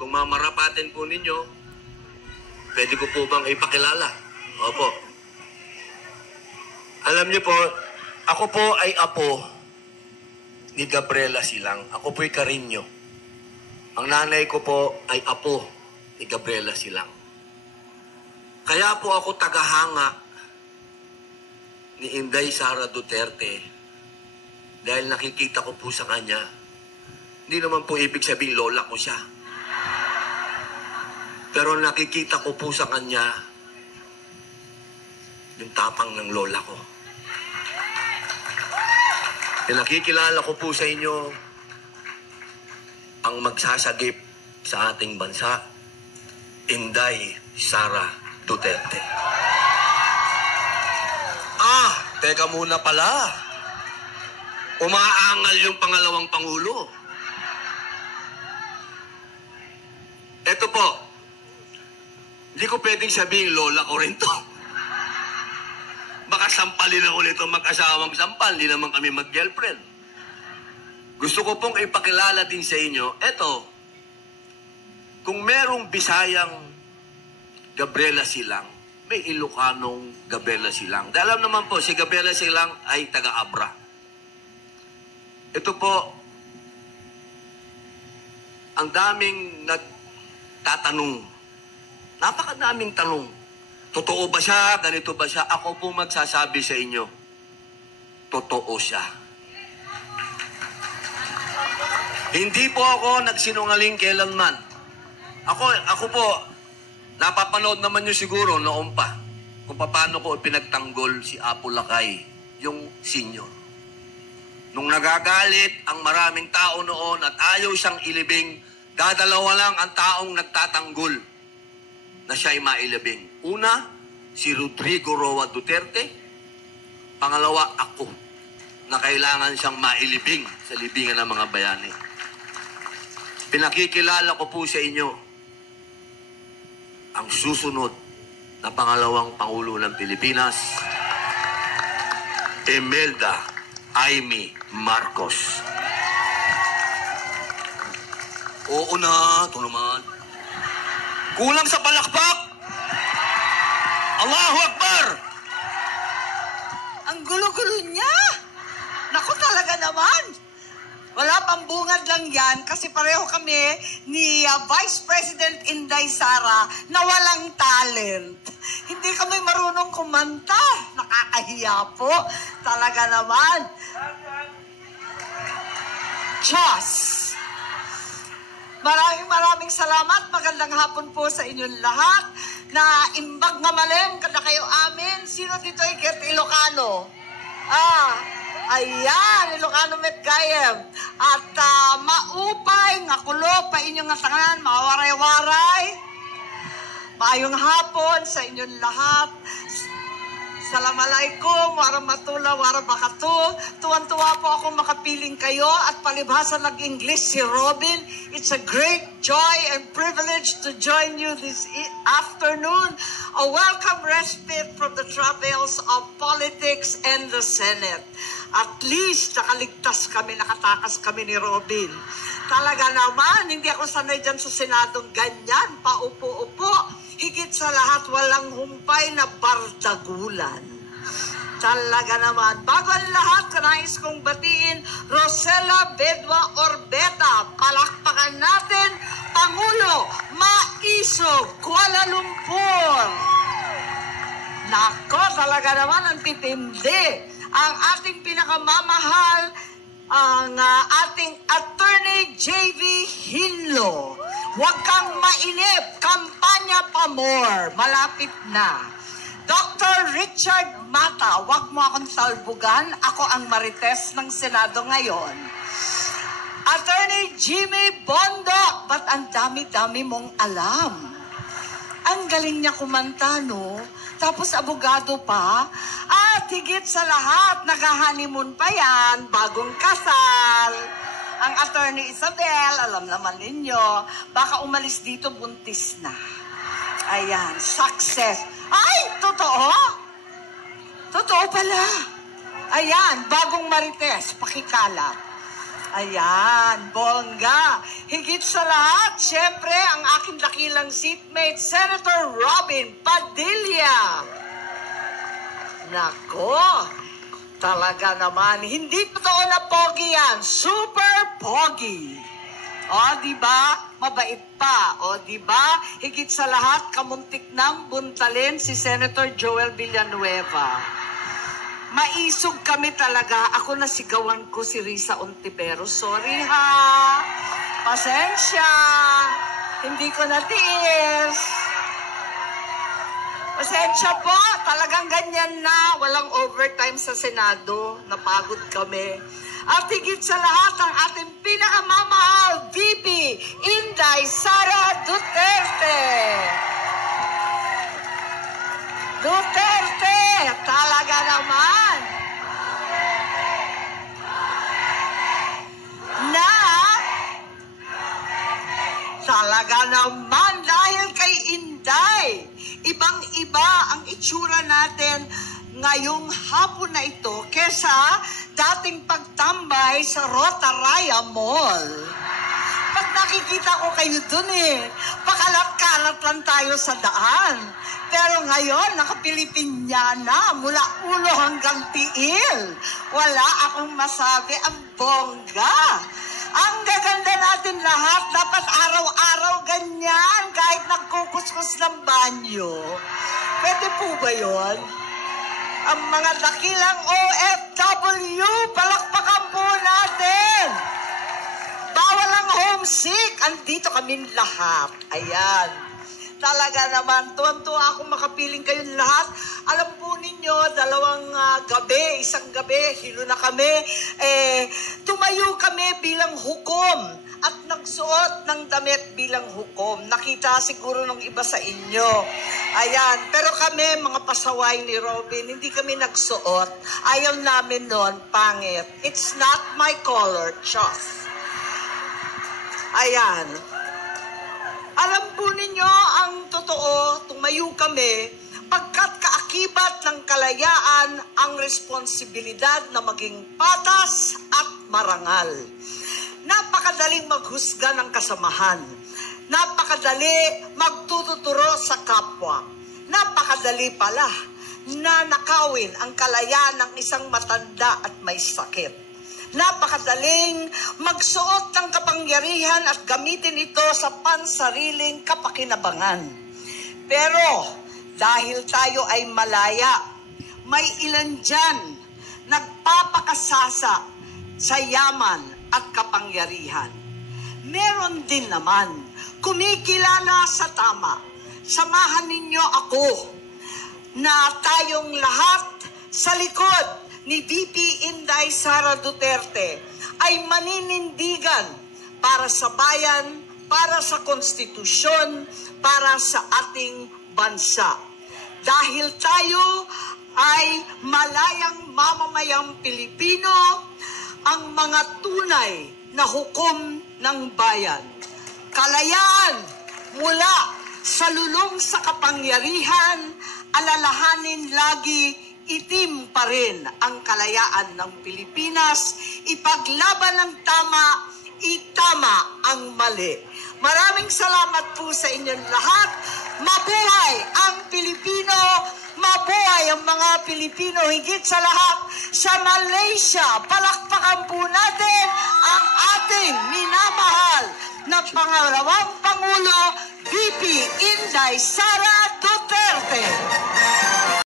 kung mamarapatin po ninyo, pwede ko po bang ipakilala? Opo. Alam niyo po, ako po ay apo ni Gabriela Silang. Ako po'y Carino. Ang nanay ko po ay apo ni Gabriela Silang. Kaya po ako tagahanga ni Inday Sara Duterte dahil nakikita ko po sa kanya. Hindi naman po ibig sabihin lola ko siya. Pero nakikita ko po sa kanya yung tapang ng lola ko. Nakikilala ko po sa inyo ang magsasagip sa ating bansa, Inday Sara Duterte. Teka muna pala. Umaangal yung pangalawang Pangulo. Ito po, hindi ko pwedeng sabihin lola ko rin to. Baka sampalin ako nito mag-asawang sampal, hindi naman kami mag-girlfriend. Gusto ko pong ipakilala din sa inyo, eto, kung merong Bisayang Gabriela Silang, may Ilocanong Gabriela Silang. Dahil alam naman po, si Gabriela Silang ay taga-Abra. Ito po, ang daming nagtatanong. Napakadaming tanong. Totoo ba siya? Ganito ba siya? Ako po magsasabi sa inyo, totoo siya. Hindi po ako nagsinungaling kailanman. Ako po, napapanood naman nyo siguro noon pa kung paano ko pinagtanggol si Apo Lakay, yung senior. Nung nagagalit ang maraming tao noon at ayaw siyang ilibing, dadalawa lang ang taong nagtatanggol na siya'y mailibing. Una, si Rodrigo Roa Duterte. Pangalawa, ako, na kailangan siyang mailibing sa libingan ng mga bayani. Pinakikilala ko po sa inyo ang susunod na pangalawang Pangulo ng Pilipinas, Imelda Aimee Marcos. Oo na, ito naman. Kulang sa palakpak! Allahu Akbar! Ang gulo-gulo niya! Naku talaga naman! Wala pang bungad lang yan kasi pareho kami ni Vice President Inday Sara na walang talent. Hindi kami marunong kumanta. Nakakahiya po. Talaga naman. Diyos! Maraming salamat. Magandang hapon po sa inyong lahat. Na imbag nga malem kada kayo amin. Sino dito ay ket Ilocano? Ayan, Ilocano met gayem. At maupay, nga kulo, pa inyong nga tangan, mawaray-waray. Maayong hapon sa inyong lahat. Assalamualaikum, warahmatullah, wabarakatuh. Tuwan-tuwa po ako makapiling kayo at palibhasa nag-English si Robin. It's a great joy and privilege to join you this afternoon. A welcome respite from the travels of politics and the Senate. At least nakaligtas kami, nakatakas kami ni Robin. Talaga naman, hindi ako sanay dyan sa Senadong ganyan, paupo-upo. Higit sa lahat, walang humpay na bardagulan. Talaga naman. Bago ang lahat, kanais kong batiin, Rosella Bedwa Orbeta. Palakpakan natin, Pangulo Maisog, Kuala Lumpur. Nako, talaga naman ang titindi. Ang ating pinakamamahal, ang ating Attorney J.V. Hinlo. Huwag kang mainip, kampanya pa more, malapit na. Dr. Richard Mata, huwag mo akong salbugan, ako ang Marites ng Senado ngayon. Attorney Jimmy Bondoc, ba't ang dami-dami mong alam? Ang galing niya kumanta, no? Tapos abogado pa. At higit sa lahat, nag-honeymoon pa yan, bagong kasal. Ang Attorney Isabel, alam naman ninyo, baka umalis dito buntis na. Ayan, success. Ay, totoo? Totoo pala. Ayan, bagong Marites, pakikalat. Ayan, bongga. Higit sa lahat, syempre, ang aking dakilang seatmate, Senator Robin Padilla. Nako, talaga naman, hindi totoo na pogi yan. Super pogi. O, di ba? Mabait pa. O, di ba? Higit sa lahat, kamuntik nang buntalin si Senator Joel Villanueva. Maisog kami talaga. Ako nasigawan ko si Risa Ontiveros. Sorry ha. Pasensya. Hindi ko natiis. Pasensya po. Talagang ganyan na. Walang overtime sa Senado. Napagod kami. At higit sa lahat, ang ating pinakamamahal VP, Inday Sara Duterte. Duterte, talaga naman. Na, talaga naman dahil kay Inday. Ibang-iba ang itsura natin ngayong hapon na ito kesa dating pagtambay sa Rotaraya Mall. Pag nakikita ko kayo dun pakalat-kalat lang tayo sa daan. Pero ngayon, nakapilipinyana mula ulo hanggang tiil. Wala akong masabi, ang bongga. Ang gaganda natin lahat, dapat araw-araw ganyan, kahit nagkukuskus ng banyo. Pwede po ba yun? Ang mga dakilang OFW, palakpakan po natin. Bawal ang homesick, andito kami lahat. Ayan. Talaga naman, tuwan-tuwa akong makapiling kayong lahat. Alam po ninyo, isang gabi, hilo na kami, tumayo kami bilang hukom at nagsuot ng damit bilang hukom. Nakita siguro ng iba sa inyo. Ayan, pero kami, mga pasaway ni Robin, hindi kami nagsuot. Ayaw namin nun, pangit. It's not my color, Chos. Ayan. Alam po ninyo, ang totoo, tumayo kami, pagkat kaakibat ng kalayaan ang responsibilidad na maging patas at marangal. Napakadaling maghusga ng kasamahan. Napakadali magtututuro sa kapwa. Napakadali pala na nakawin ang kalayaan ng isang matanda at may sakit. Napakadaling magsuot ng kapangyarihan at gamitin ito sa pansariling kapakinabangan. Pero dahil tayo ay malaya, may ilan dyan nagpapakasasa sa yaman at kapangyarihan. Meron din naman kumikilala sa tama. Samahan ninyo ako na tayong lahat sa likod ni VP Inday Sara Duterte ay maninindigan para sa bayan, para sa konstitusyon, para sa ating bansa. Dahil tayo ay malayang mamamayang Pilipino, ang mga tunay na hukom ng bayan. Kalayaan mula sa lulong sa kapangyarihan, alalahanin lagi itim pa rin ang kalayaan ng Pilipinas, ipaglaban ng tama, itama ang mali. Maraming salamat po sa inyong lahat. Mabuhay ang Pilipino, mabuhay ang mga Pilipino, higit sa lahat sa Malaysia. Palakpakan po natin ang ating minamahal na pangalawang Pangulo, VP Inday Sara